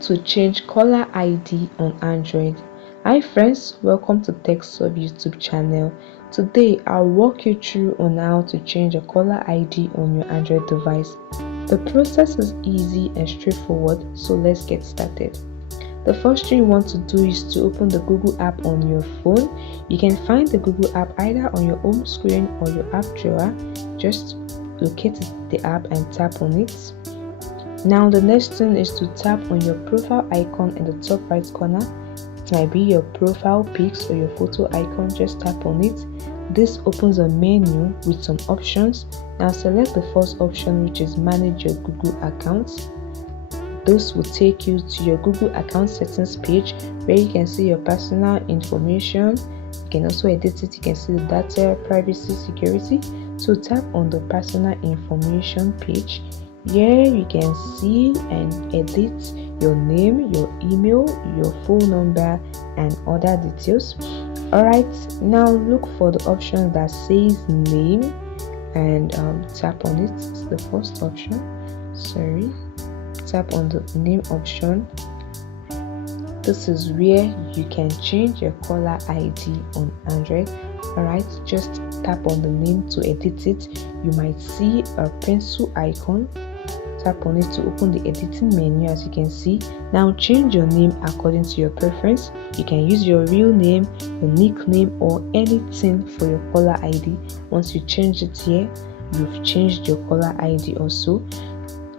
to change caller ID on Android. Hi friends, welcome to TechSub YouTube channel. Today I'll walk you through on how to change a caller ID on your Android device. The process is easy and straightforward, so let's get started. The first thing you want to do is to open the Google app on your phone. You can find the Google app either on your home screen or your app drawer. Just locate the app and tap on it. Now the next thing is to tap on your profile icon in the top right corner. It might be your profile pics or your photo icon. Just tap on it. This opens a menu with some options. Now select the first option, which is manage your Google account. This will take you to your Google account settings page where you can see your personal information. You can also edit it. You can see the data, privacy, security. So tap on the personal information page. Here you can see and edit your name, your email, your phone number and other details. Alright, now look for the option that says name and tap on it. It's the first option. Tap on the name option. This is where you can change your caller ID on Android. Alright, just tap on the name to edit it. You might see a pencil icon. Tap on it to open the editing menu. As you can see, now change your name according to your preference. You can use your real name, your nickname or anything for your caller ID. Once you change it here, you've changed your caller ID also.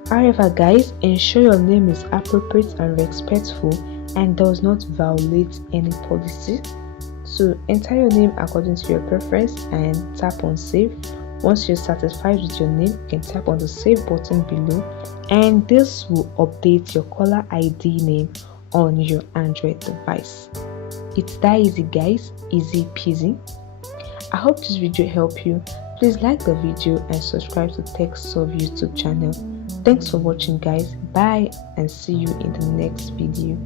However guys, ensure your name is appropriate and respectful and does not violate any policy. So enter your name according to your preference and tap on save. Once you're satisfied with your name, you can tap on the save button below and this will update your caller ID name on your Android device. It's that easy guys, easy peasy. I hope this video helped you. Please like the video and subscribe to TechSub YouTube channel. Thanks for watching guys. Bye and see you in the next video.